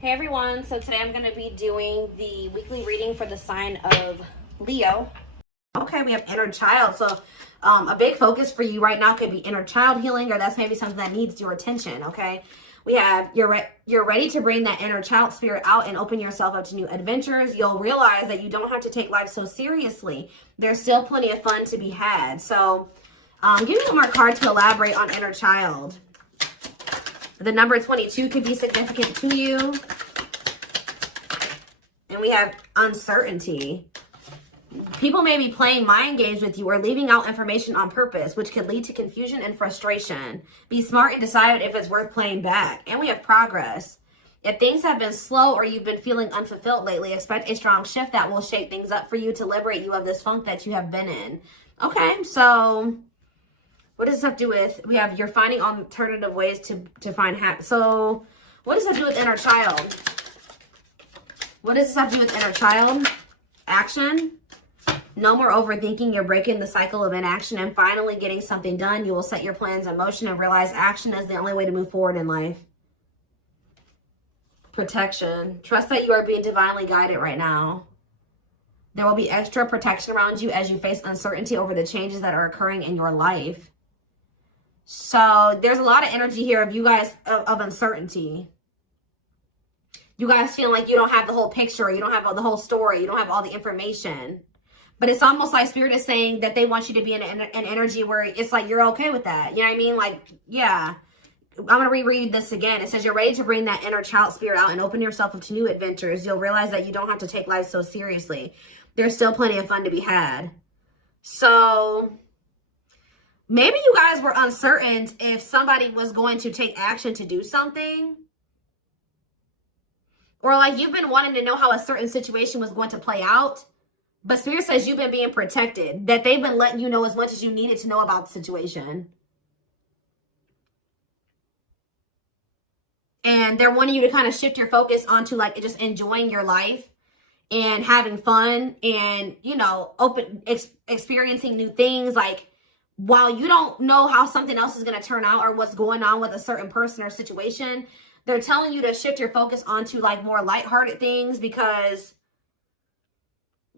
Hey everyone, so today I'm going to be doing the weekly reading for the sign of Leo. Okay, we have inner child. So a big focus for you right now could be inner child healing, or that's maybe something that needs your attention, okay? We have you're ready to bring that inner child spirit out and open yourself up to new adventures. You'll realize that you don't have to take life so seriously. There's still plenty of fun to be had. So give me one more card to elaborate on inner child. The number 22 could be significant to you. And we have uncertainty. People may be playing mind games with you or leaving out information on purpose, which could lead to confusion and frustration. Be smart and decide if it's worth playing back. And we have progress. If things have been slow or you've been feeling unfulfilled lately, expect a strong shift that will shake things up for you to liberate you of this funk that you have been in. Okay, so what does this have to do with? We have you're finding alternative ways to find happiness. So what does that do with inner child? What does this have to do with inner child? Action. No more overthinking. You're breaking the cycle of inaction and finally getting something done. You will set your plans in motion and realize action is the only way to move forward in life. Protection. Trust that you are being divinely guided right now. There will be extra protection around you as you face uncertainty over the changes that are occurring in your life. So there's a lot of energy here of you guys of uncertainty. You guys feel like you don't have the whole picture. You don't have the whole story. You don't have all the information. But it's almost like Spirit is saying that they want you to be in an energy where it's like you're okay with that. You know what I mean? Like, yeah. I'm going to reread this again. It says you're ready to bring that inner child spirit out and open yourself up to new adventures. You'll realize that you don't have to take life so seriously. There's still plenty of fun to be had. So maybe you guys were uncertain if somebody was going to take action to do something. Or like you've been wanting to know how a certain situation was going to play out. But Spirit says you've been being protected. That they've been letting you know as much as you needed to know about the situation. And they're wanting you to kind of shift your focus onto like just enjoying your life. And having fun. And, you know, experiencing new things. Like while you don't know how something else is going to turn out. Or what's going on with a certain person or situation. They're telling you to shift your focus onto like more lighthearted things because,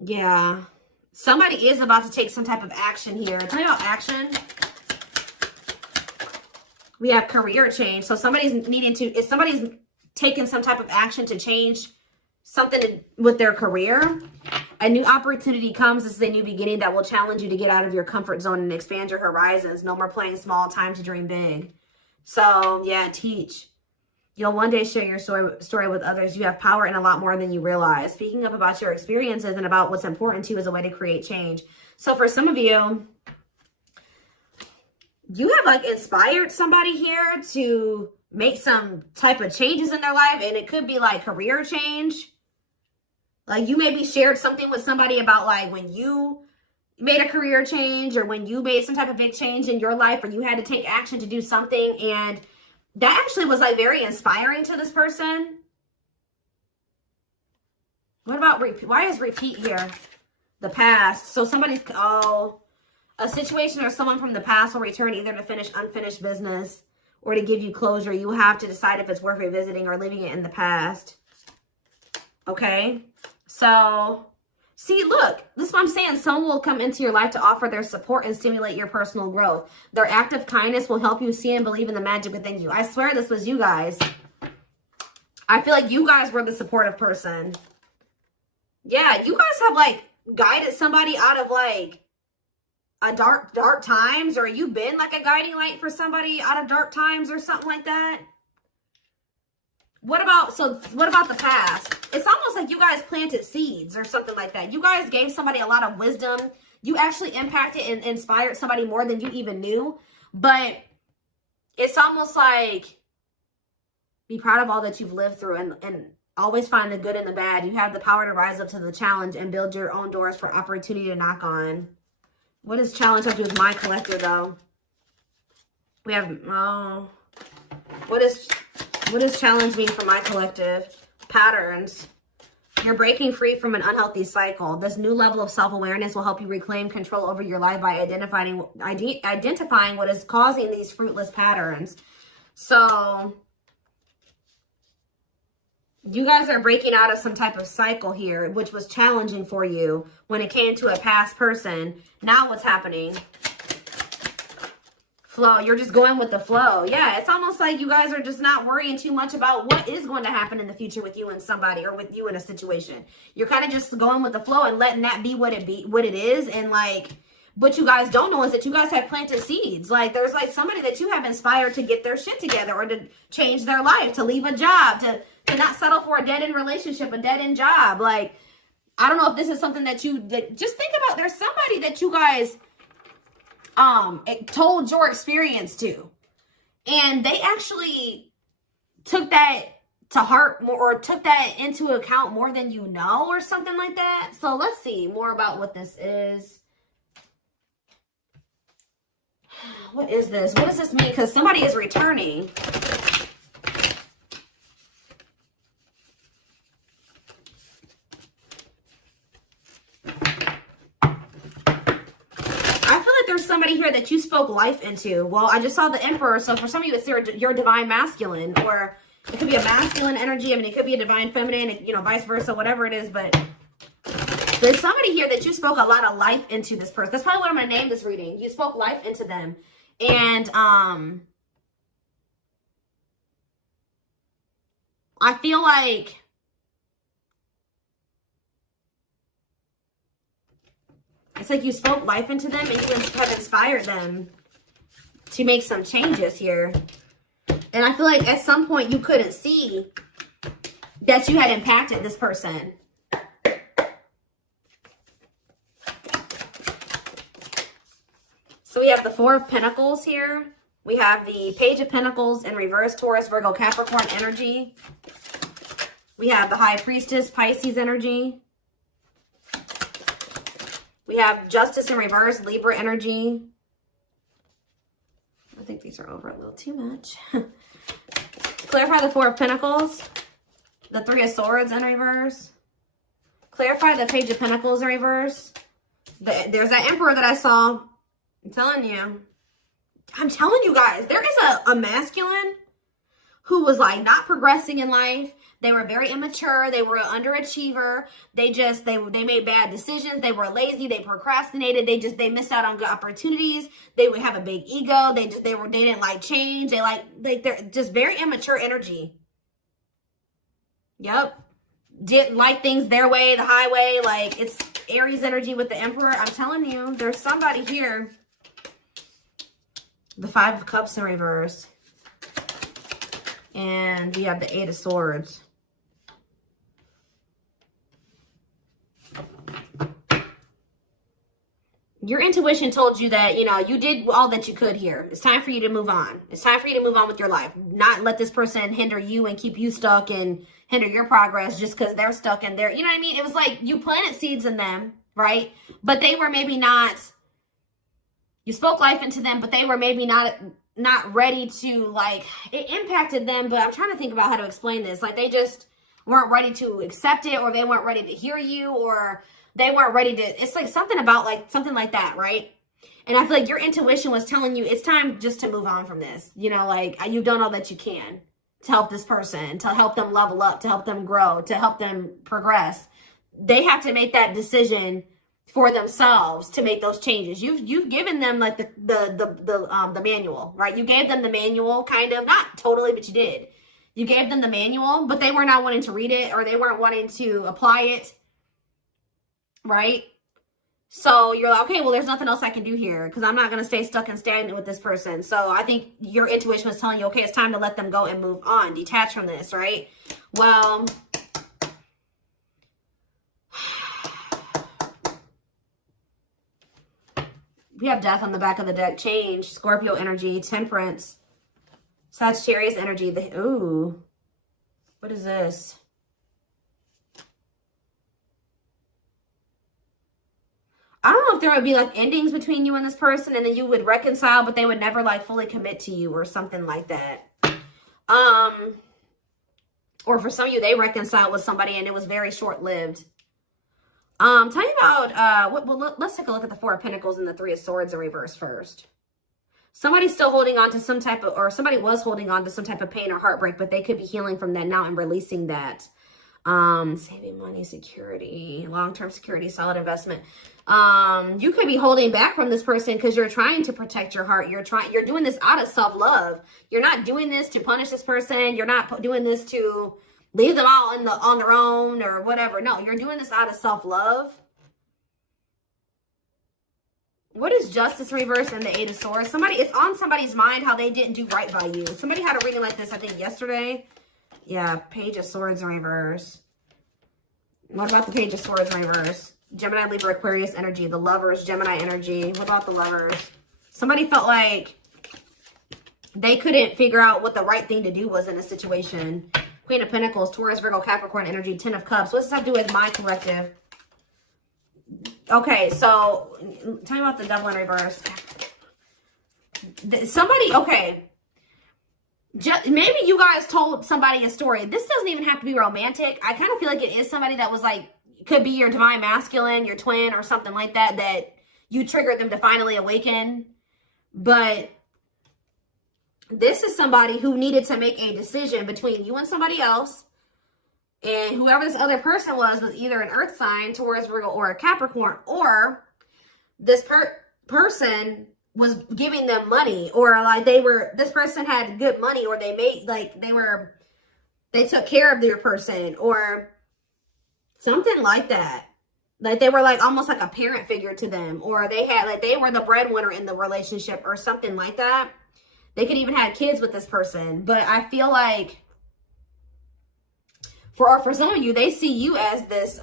yeah, somebody is about to take some type of action here. Tell me about action. We have career change. So somebody's if somebody's taking some type of action to change something with their career, a new opportunity comes. This is a new beginning that will challenge you to get out of your comfort zone and expand your horizons. No more playing small, time to dream big. So yeah, teach. You'll one day share your story with others. You have power in a lot more than you realize. Speaking up about your experiences and about what's important to you is a way to create change. So for some of you, you have like inspired somebody here to make some type of changes in their life. And it could be like career change. Like you maybe shared something with somebody about like when you made a career change or when you made some type of big change in your life or you had to take action to do something, and that actually was like very inspiring to this person. What about repeat? Why is repeat here? The past. So somebody's, a situation or someone from the past will return either to finish unfinished business or to give you closure. You have to decide if it's worth revisiting or leaving it in the past. Okay. So see, look, this is what I'm saying. Someone will come into your life to offer their support and stimulate your personal growth. Their act of kindness will help you see and believe in the magic within you. I swear this was you guys. I feel like you guys were the supportive person. Yeah, you guys have like guided somebody out of like a dark times, or you've been like a guiding light for somebody out of dark times or something like that. What about the past? It's almost like you guys planted seeds or something like that. You guys gave somebody a lot of wisdom. You actually impacted and inspired somebody more than you even knew. But it's almost like be proud of all that you've lived through and always find the good and the bad. You have the power to rise up to the challenge and build your own doors for opportunity to knock on. What does challenge have to do with my collective though? We have, what does challenge mean for my collective? Patterns. You're breaking free from an unhealthy cycle. This new level of self-awareness will help you reclaim control over your life by identifying what is causing these fruitless patterns. So You guys are breaking out of some type of cycle here, which was challenging for you when it came to a past person. Now what's happening? Flow. You're just going with the flow. Yeah, it's almost like you guys are just not worrying too much about what is going to happen in the future with you and somebody, or with you in a situation. You're kind of just going with the flow and letting that be what it is. And like, what you guys don't know is that you guys have planted seeds. Like, there's like somebody that you have inspired to get their shit together, or to change their life, to leave a job, to not settle for a dead-end relationship, a dead-end job. Like, I don't know if this is something that just think about. There's somebody that you guys told your experience to, and they actually took that to heart more, or took that into account more than you know, or something like that. So let's see more about what this is. What is this? What does this mean? Because somebody is returning. There's somebody here that you spoke life into. Well, I just saw the Emperor, so for some of you, it's your divine masculine, or it could be a masculine energy. I mean, it could be a divine feminine, you know, vice versa, whatever it is. But there's somebody here that you spoke a lot of life into this person. That's probably what I'm going to name this reading. You spoke life into them. And I feel like it's like you spoke life into them, and you have inspired them to make some changes here. And I feel like at some point you couldn't see that you had impacted this person. So we have the Four of Pentacles here. We have the Page of Pentacles in reverse, Taurus, Virgo, Capricorn energy. We have the High Priestess, Pisces energy. We have Justice in reverse, Libra energy. I think these are over a little too much. Clarify the Four of Pentacles. The Three of Swords in reverse. Clarify the Page of Pentacles in reverse. There's that Emperor that I saw. I'm telling you guys, there is a masculine who was like not progressing in life. They were very immature. They were an underachiever. They made bad decisions. They were lazy. They procrastinated. They missed out on good opportunities. They would have a big ego. They didn't like change. They're just very immature energy. Yep. Didn't like things their way, the highway. Like, it's Aries energy with the Emperor. I'm telling you, there's somebody here. The Five of Cups in reverse. And we have the Eight of Swords. Your intuition told you that, you know, you did all that you could here. It's time for you to move on. It's time for you to move on with your life. Not let this person hinder you and keep you stuck and hinder your progress just because they're stuck in there. You know what I mean? It was like you planted seeds in them, right? But they were maybe not, you spoke life into them, but they were maybe not ready to, like, it impacted them. But I'm trying to think about how to explain this. Like, they just weren't ready to accept it, or they weren't ready to hear you, or they weren't ready to, it's like something about like something like that, right? And I feel like your intuition was telling you it's time just to move on from this. You know, like, you've done all that you can to help this person, to help them level up, to help them grow, to help them progress. They have to make that decision for themselves to make those changes. You've given them like the manual, right? You gave them the manual, kind of, not totally, but you did. You gave them the manual, but they were not wanting to read it, or they weren't wanting to apply it. Right? So you're like, okay, well, there's nothing else I can do here because I'm not going to stay stuck and stagnant with this person. So I think your intuition was telling you, okay, it's time to let them go and move on, detach from this, right? Well, we have Death on the back of the deck, Change, Scorpio energy, Temperance, Sagittarius energy. Ooh, what is this? I don't know if there would be like endings between you and this person, and then you would reconcile, but they would never like fully commit to you or something like that. Or for some of you, they reconciled with somebody and it was very short-lived. Tell me about, let's take a look at the Four of Pentacles and the Three of Swords in reverse first. Somebody's still holding on to some type of, or somebody was holding on to some type of pain or heartbreak, but they could be healing from that now and releasing that. Saving money, security, long-term security, solid investment. You could be holding back from this person because you're trying to protect your heart. You're doing this out of self-love. You're not doing this to punish this person. You're not doing this to leave them all on their own or whatever. No, you're doing this out of self-love. What is justice reverse and the 8 of swords? It's on somebody's mind how they didn't do right by you. Somebody had a reading like this, I think, yesterday. Yeah, page of swords in reverse. What about the page of swords in reverse? Gemini, Libra, Aquarius energy. The lovers, Gemini energy. What about the lovers? Somebody felt like they couldn't figure out what the right thing to do was in a situation. Queen of Pentacles, Taurus, Virgo, Capricorn energy, 10 of Cups. What does that have to do with my collective? Okay, so tell me about the Devil in reverse. Somebody, okay. Maybe you guys told somebody a story. This doesn't even have to be romantic. I kind of feel like it is somebody that was like, could be your divine masculine, your twin or something like that, that you triggered them to finally awaken. But this is somebody who needed to make a decision between you and somebody else. And whoever this other person was either an earth sign, Taurus, Virgo, or a Capricorn, or this person was giving them money, or like this person had good money, or they made, like they took care of their person, or something like that. Like they were like almost like a parent figure to them, or they were the breadwinner in the relationship or something like that. They could even have kids with this person. But I feel like for some of you, they see you as this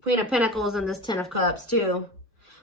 Queen of Pentacles and this 10 of Cups too.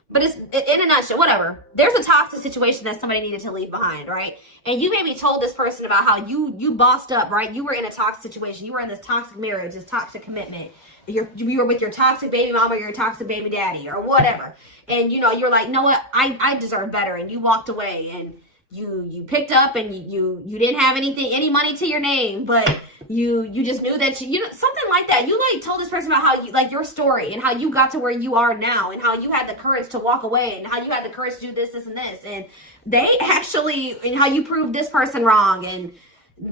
But it's in a nutshell, whatever. There's a toxic situation that somebody needed to leave behind, right? And you maybe told this person about how you bossed up, right? You were in a toxic situation. You were in this toxic marriage, this toxic commitment. You were with your toxic baby mama or your toxic baby daddy or whatever. And, you know, you're like, no, what? I deserve better. And you walked away and you picked up and you didn't have any money to your name, but you just knew that you know, something like that. You like told this person about how you, like, your story and how you got to where you are now and how you had the courage to walk away and how you had the courage to do this and this. And they actually, and how you proved this person wrong and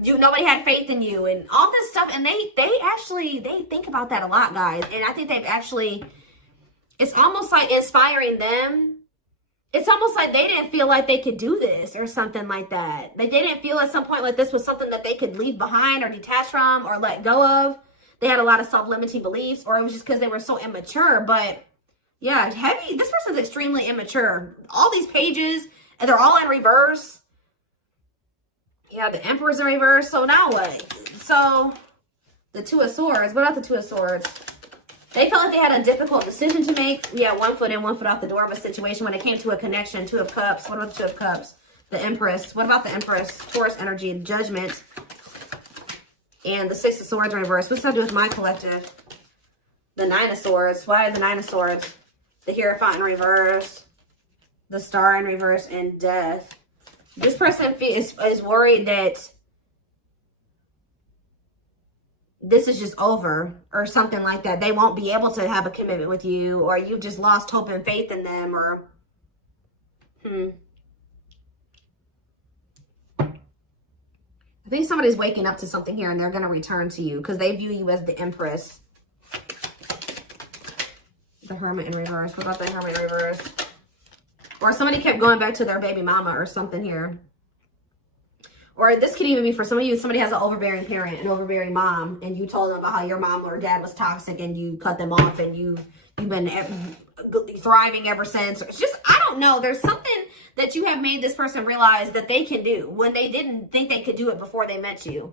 nobody had faith in you and all this stuff. And they think about that a lot, guys. And I think they've actually, it's almost like inspiring them. It's almost like they didn't feel like they could do this or something like that. They didn't feel at some point like this was something that they could leave behind or detach from or let go of. They had a lot of self-limiting beliefs, or it was just because they were so immature. But yeah, this person's extremely immature. All these pages, and they're all in reverse. Yeah, the Emperor's in reverse. So now what? So the Two of Swords. What about the Two of Swords? They felt like they had a difficult decision to make. Yeah, 1 foot in, 1 foot out the door of a situation when it came to a connection. 2 of Cups. What about the 2 of Cups? The Empress. What about the Empress? Taurus energy, Judgment. And the 6 of Swords in reverse. What's that do with my collective? The 9 of Swords. Why the 9 of Swords? The Hierophant in reverse. The Star in reverse. And Death. This person is worried that this is just over or something like that. They won't be able to have a commitment with you, or you've just lost hope and faith in them, or I think somebody's waking up to something here and they're going to return to you because they view you as the Empress. The Hermit in reverse. What about the Hermit in reverse? Or somebody kept going back to their baby mama or something here. Or this could even be for some of you, somebody has an overbearing parent, an overbearing mom, and you told them about how your mom or dad was toxic and you cut them off and you've been thriving ever since. It's just, I don't know. There's something that you have made this person realize that they can do when they didn't think they could do it before they met you.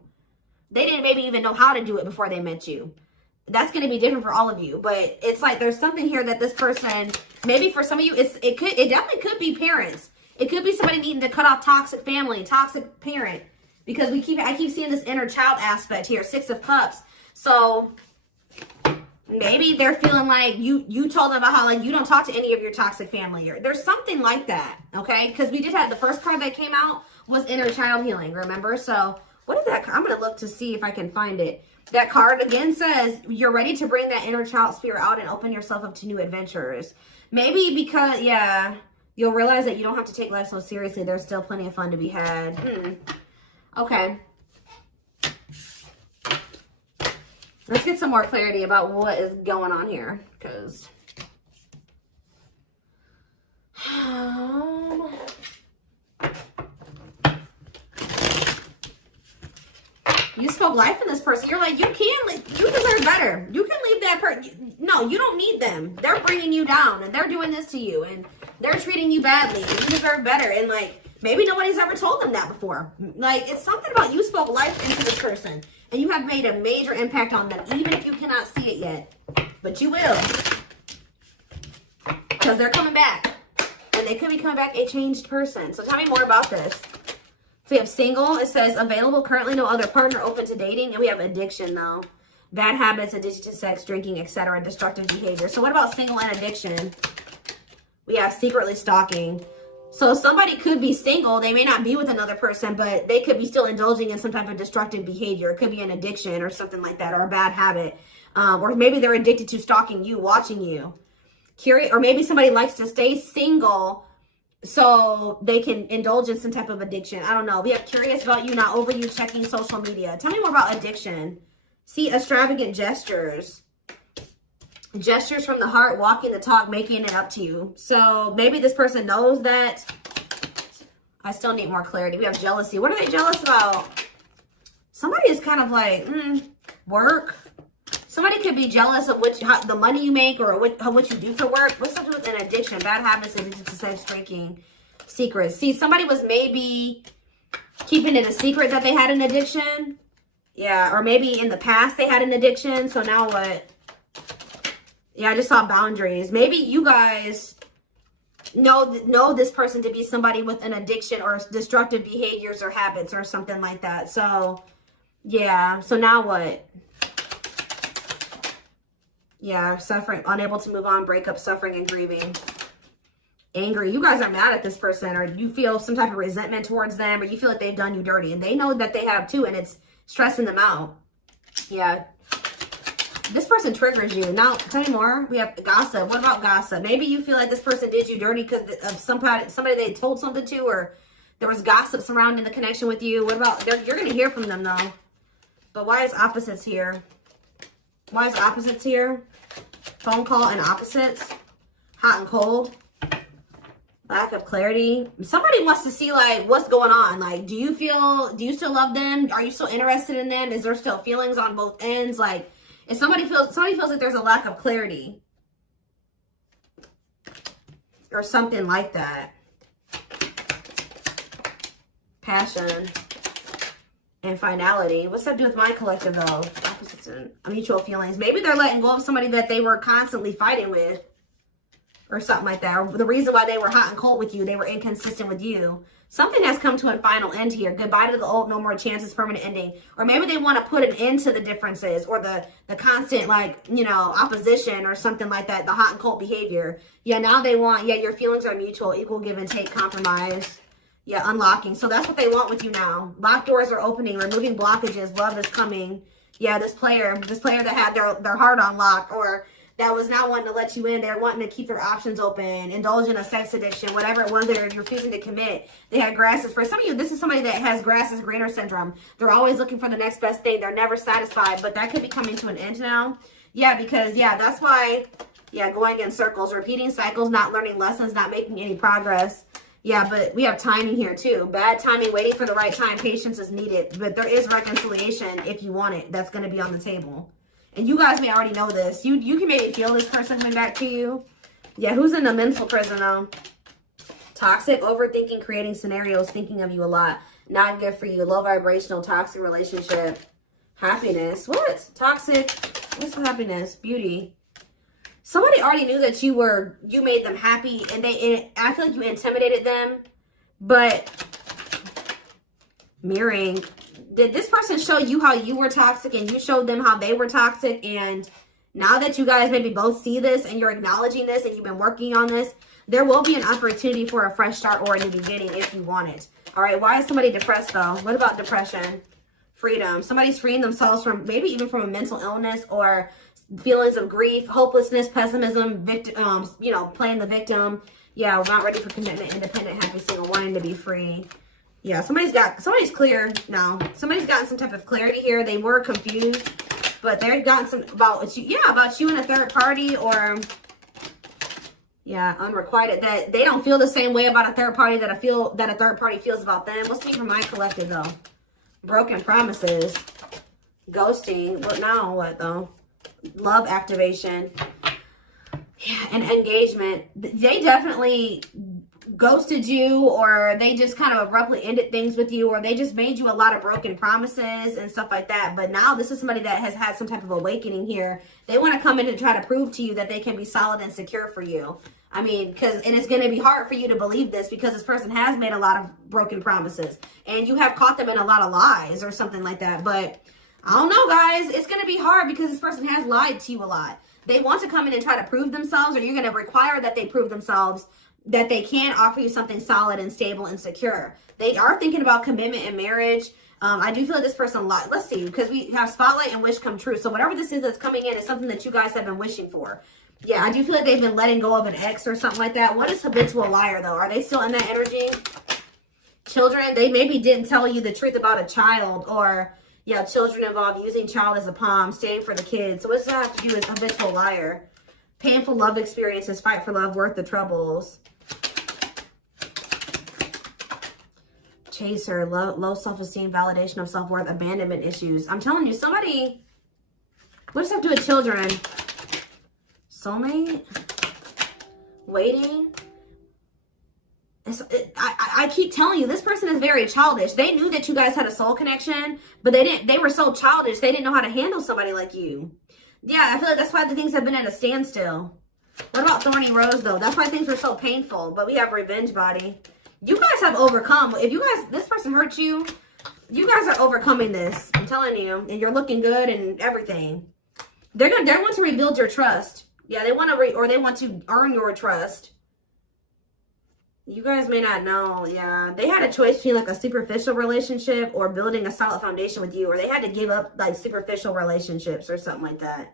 They didn't maybe even know how to do it before they met you. That's going to be different for all of you. But it's like there's something here that this person, maybe for some of you, it definitely could be parents. It could be somebody needing to cut off toxic family, toxic parent, because I keep seeing this inner child aspect here, 6 of Cups. So maybe they're feeling like you told them about how like you don't talk to any of your toxic family, or there's something like that, okay? Because we did have the first card that came out was inner child healing, remember? So What did that, I'm going to look to see if I can find it. That card again says you're ready to bring that inner child spirit out and open yourself up to new adventures. Maybe because, yeah, you'll realize that you don't have to take life so seriously. There's still plenty of fun to be had. Okay. Let's get some more clarity about what is going on here, because you spoke life in this person. You're like, you deserve better. You can leave that person. No, you don't need them. They're bringing you down, and they're doing this to you, and they're treating you badly. You deserve better. And like, maybe nobody's ever told them that before. Like, it's something about you spoke life into this person, and you have made a major impact on them, even if you cannot see it yet. But you will, because they're coming back, and they could be coming back a changed person. So tell me more about this. So we have single. It says available, currently no other partner, open to dating. And we have addiction, though. Bad habits, addiction to sex, drinking, etc., destructive behavior. So what about single and addiction? We have secretly stalking. So somebody could be single. They may not be with another person, but they could be still indulging in some type of destructive behavior. It could be an addiction or something like that, or a bad habit. Or maybe they're addicted to stalking you, watching you. Curious, or maybe somebody likes to stay single so they can indulge in some type of addiction. I don't know. We have curious about you, not over you, checking social media. Tell me more about addiction. See, extravagant gestures. Gestures from the heart, walking the talk, making it up to you. So maybe this person knows that. I still need more clarity. We have jealousy. What are they jealous about? Somebody is kind of like, work. Somebody could be jealous of the money you make, or what you do for work. What's up with an addiction? Bad habits, addicted to sex, drinking, secrets. See, somebody was maybe keeping it a secret that they had an addiction. Yeah, or maybe in the past they had an addiction. So now what? Yeah, I just saw boundaries. Maybe you guys know this person to be somebody with an addiction or destructive behaviors or habits or something like that. So, yeah. So now what? Yeah, suffering, unable to move on, breakup, suffering, and grieving. Angry. You guys are mad at this person, or you feel some type of resentment towards them, or you feel like they've done you dirty. And they know that they have too, and it's stressing them out. Yeah. This person triggers you. Now, tell me more. We have gossip. What about gossip? Maybe you feel like this person did you dirty because of somebody they told something to, or there was gossip surrounding the connection with you. What about, you're going to hear from them, though. But why is opposites here? Why is opposites here? Phone call and opposites. Hot and cold. Lack of clarity. Somebody wants to see, like, what's going on. Like, do you still love them? Are you still interested in them? Is there still feelings on both ends? Like, if somebody feels like there's a lack of clarity. Or something like that. Passion. And finality. What's that do with my collective, though? Opposites and mutual feelings. Maybe they're letting go of somebody that they were constantly fighting with. Or something like that. Or the reason why they were hot and cold with you. They were inconsistent with you. Something has come to a final end here. Goodbye to the old, no more chances, permanent ending. Or maybe they want to put an end to the differences. Or the constant, like, you know, opposition or something like that. The hot and cold behavior. Yeah, now they want, yeah, your feelings are mutual. Equal give and take, compromise. Yeah, unlocking. So that's what they want with you now. Locked doors are opening, removing blockages. Love is coming. Yeah, this player that had their heart unlocked, or that was not wanting to let you in. They're wanting to keep their options open, indulge in a sex addiction, whatever it was they're refusing to commit. They had grasses. For some of you, this is somebody that has grass is greener syndrome. They're always looking for the next best thing. They're never satisfied, but that could be coming to an end now. Yeah, because, yeah, that's why, yeah, going in circles, repeating cycles, not learning lessons, not making any progress. Yeah, but we have timing here too. Bad timing, waiting for the right time. Patience is needed. But there is reconciliation if you want it. That's going to be on the table. And you guys may already know this. You can maybe feel this person coming back to you. Yeah, who's in the mental prison though? Toxic, overthinking, creating scenarios, thinking of you a lot. Not good for you. Low vibrational, toxic relationship. Happiness. What? Toxic. What's the happiness? Beauty. Somebody already knew that you made them happy, and I feel like you intimidated them. But mirroring, did this person show you how you were toxic and you showed them how they were toxic? And now that you guys maybe both see this and you're acknowledging this and you've been working on this, there will be an opportunity for a fresh start or a new beginning if you want it. All right, why is somebody depressed though? What about depression? freedom. Somebody's freeing themselves from maybe even from a mental illness or feelings of grief, hopelessness, pessimism, victim, you know, playing the victim. Yeah, we're not ready for commitment, independent, happy, single, wanting to be free. Yeah, somebody's clear now. Somebody's gotten some type of clarity here. They were confused, but they've gotten some about you, yeah, about you and a third party, or yeah, unrequited, that they don't feel the same way about a third party that a third party feels about them. What's me for my collective though? Broken promises, ghosting. But now what though? Love activation. Yeah, and engagement. They definitely ghosted you, or they just kind of abruptly ended things with you, or they just made you a lot of broken promises and stuff like that. But now this is somebody that has had some type of awakening here. They want to come in and try to prove to you that they can be solid and secure for you. I mean, and it's going to be hard for you to believe this because this person has made a lot of broken promises and you have caught them in a lot of lies or something like that. But I don't know, guys. It's going to be hard because this person has lied to you a lot. They want to come in and try to prove themselves, or you're going to require that they prove themselves that they can offer you something solid and stable and secure. They are thinking about commitment and marriage. I do feel like this person lied. Let's see, because we have spotlight and wish come true. So whatever this is that's coming in is something that you guys have been wishing for. Yeah, I do feel like they've been letting go of an ex or something like that. What is habitual liar, though? Are they still in that energy? Children, they maybe didn't tell you the truth about a child, or, yeah, children involved, using child as a palm, staying for the kids. So what does that have to do with habitual liar? Painful love experiences, fight for love, worth the troubles. Chaser, low self-esteem, validation of self-worth, abandonment issues. I'm telling you, somebody, what does that have to do with children? Soulmate, waiting. I keep telling you, this person is very childish. They knew that you guys had a soul connection, but they were so childish. They didn't know how to handle somebody like you. Yeah, I feel like that's why the things have been at a standstill. What about Thorny Rose, though? That's why things were so painful. But we have Revenge Body. You guys have overcome. If you guys, this person hurt you, you guys are overcoming this. I'm telling you. And you're looking good and everything. They want to rebuild your trust. Yeah, they want to they want to earn your trust. You guys may not know. Yeah, they had a choice between like a superficial relationship or building a solid foundation with you, or they had to give up like superficial relationships or something like that.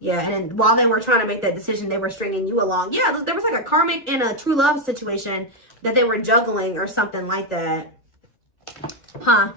Yeah, and then while they were trying to make that decision, they were stringing you along. Yeah, there was like a karmic and a true love situation that they were juggling or something like that. Huh.